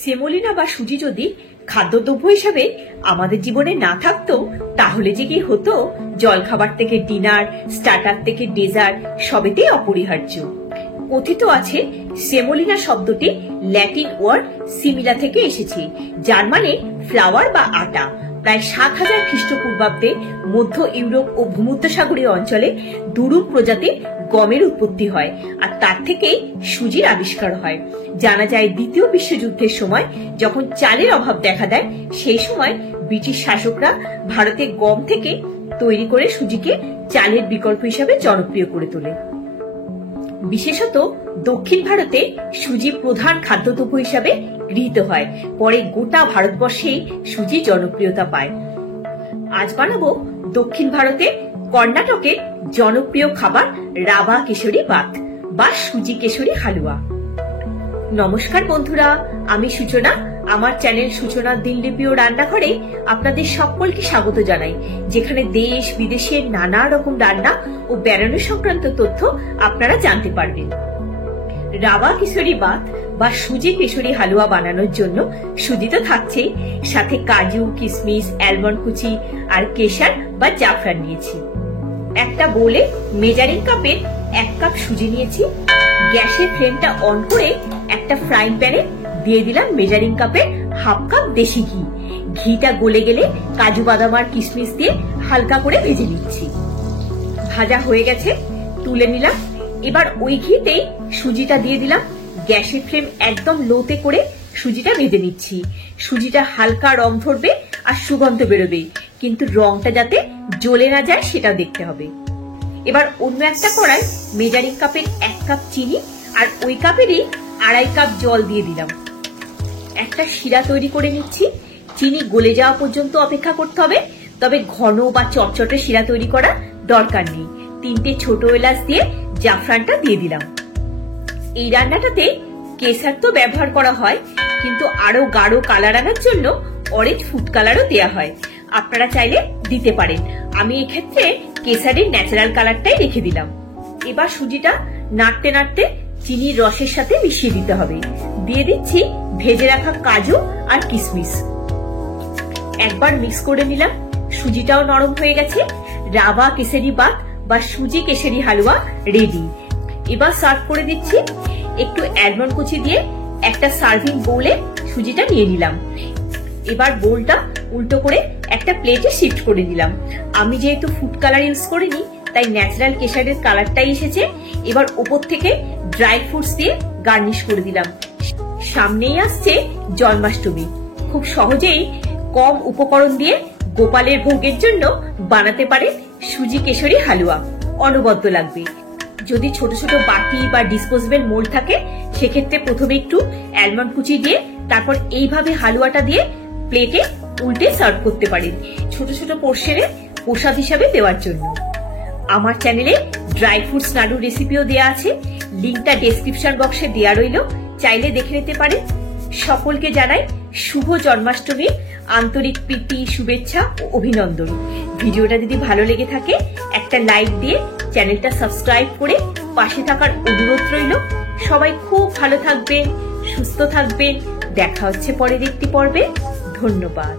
Semolina বা সুজি যদি খাদ্যদ্রব্য হিসাবে আমাদের জীবনে না থাকতো তাহলে যে কি হতো, জলখাবার থেকে ডিনার, স্টার্টার থেকে ডেজার্ট সবেতেই অপরিহার্য। কথিত আছে সেমোলিনা শব্দটি ল্যাটিন ওয়ার্ড সিমিলা থেকে এসেছে, যার মানে ফ্লাওয়ার বা আটা। প্রায় ৭,০০০ খ্রিস্টপূর্বাব্দে মধ্য ইউরোপ ও ভূমধ্যসাগরীয় অঞ্চলে দুরূহ প্রজাতির গমের উৎপত্তি হয়, আর তার থেকেই সুজির আবিষ্কার হয়। জানা যায় দ্বিতীয় বিশ্বযুদ্ধের সময় যখন চালের অভাব দেখা দেয়, সেই সময় ব্রিটিশ শাসকরা ভারতে গম থেকে তৈরি করে সুজিকে চালের বিকল্প হিসাবে জনপ্রিয় করে তোলে। বিশেষত দক্ষিণ ভারতে সুজি প্রধান খাদ্যদ্রব্য হিসাবে গৃহীত হয়। পরে গোটা ভারতবর্ষে সুজি জনপ্রিয়তা পায়। আজ বানাবো দক্ষিণ ভারতে কর্ণাটকের জনপ্রিয় খাবার রাবা কেশরী বাত বা সুজি কেশরী হালুয়া। নমস্কার বন্ধুরা, আমি সূচনা। আমার চ্যানেল সূচনা দিনলিপি ও রান্নাঘরে আপনাদের সকলকে স্বাগত জানাই, যেখানে দেশ বিদেশের নানা রকম রান্না ও বেড়ানো সংক্রান্ত তথ্য আপনারা জানতে পারবেন। রাবা কেশরী বাত বা সুজি কেশরী হালুয়া বানানোর জন্য সুজি তো থাকছেই, সাথে কাজু, কিশমিশ, অ্যালমন্ড কুচি আর কেশর বা জাফরান নিয়েছি। একটা বোলে মেজারিং কাপের 1 কাপ সুজি নিয়েছি। গ্যাসের ফ্লেমটা অন করে একটা ফ্রাইং প্যানে দিয়ে দিলাম মেজারিং কাপের 1/2 কাপ দেশি ঘি। ঘিটা গলে গেলে কাজু, বাদাম আর কিশমিশ দিয়ে হালকা করে ভেজে নিচ্ছি। ভাজা হয়ে গেছে, তুলে নিলাম। এবার ওই ঘিতেই সুজিটা দিয়ে দিলাম। গ্যাসের ফ্লেম একদম লোতে করে সুজিটা ভেজে নিচ্ছি। সুজিটা হালকা রং ধরবে আর সুগন্ধ বেরোবে, কিন্তু রংটা যাতে জ্বলে না যায় সেটা দেখতে হবে। এবার অন্য একটা কড়াই মেজারিং কাপের 1 কাপ চিনি আর ওই কাপেরই 2.5 কাপ জল দিয়ে দিলাম। একটা শিরা তৈরি করে নিচ্ছি। চিনি গলে যাওয়া পর্যন্ত অপেক্ষা করতে হবে, তবে ঘন বা চটচটে শিরা তৈরি করার দরকার নেই। 3টে ছোট এলাচ দিয়ে জাফরানটা দিয়ে দিলাম। এই রান্নাটাতে কেশর তো ব্যবহার করা হয়, কিন্তু আরো গাঢ় কালার আনার জন্য অরেঞ্জ ফুড কালারও দেওয়া হয়। আপনারা চাইলে দিতে পারেন। আমি এক্ষেত্রে কেশরের ন্যাচারাল কালারটাই রেখে দিলাম। এবার সুজিটা নাড়তে নাড়তে চিনির রসের সাথে মিশিয়ে দিতে হবে। দিয়ে দিচ্ছি ভেজে রাখা কাজু আর কিশমিশ। একবার মিক্স করে নিলাম। সুজিটাও নরম হয়ে গেছে। রাবা কেশরী বাত বা সুজি কেশরী হালুয়া রেডি। এবার সার্ভ করে দিচ্ছি। একটু অ্যালমন্ড কুচি দিয়ে একটা সার্ভিং বোলে সুজিটা নিয়ে নিলাম। এবার বোলটা উল্টো করে একটা প্লেটে শিফট করে দিলাম। আমি যেহেতু ফুড কালার ইউজ করিনি, তাই ন্যাচারাল কেশরের কালারটাই এসেছে। এবার ওপর থেকে ড্রাই ফ্রুটস দিয়ে গার্নিশ করে দিলাম। সামনেই আসছে জন্মাষ্টমী। খুব সহজেই কম উপকরণ দিয়ে গোপালের ভোগের জন্য বানাতে পারে সুজি কেশরী হালুয়া। অনবদ্য লাগবে। যদি ছোট ছোট বাটি বা ডিসপোজেবল মোল্ড থাকে, সেক্ষেত্রে প্রথমে একটু অ্যালমন্ড কুচি দিয়ে তারপর এইভাবে হালুয়াটা দিয়ে প্লেটে উল্টে সার্ভ করতে পারেন, ছোট ছোট পোর্শনে প্রসাদ হিসাবে দেওয়ার জন্য। আমার চ্যানেলে ড্রাই ফ্রুটস নাড়ু রেসিপিও দেওয়া আছে, লিঙ্কটা ডেসক্রিপশন বক্সে দেওয়া রইল, চাইলে দেখে নিতে পারেন। সকলকে জানাই শুভ জন্মাষ্টমীর আন্তরিক প্রীতি, শুভেচ্ছা ও অভিনন্দন। ভিডিওটা যদি ভালো লেগে থাকে একটা লাইক দিয়ে চ্যানেলটা সাবস্ক্রাইব করে পাশে থাকার অনুরোধ রইল। সবাই খুব ভালো থাকবেন, সুস্থ থাকবেন। দেখা হচ্ছে পরের একটি পর্বে। ধন্যবাদ।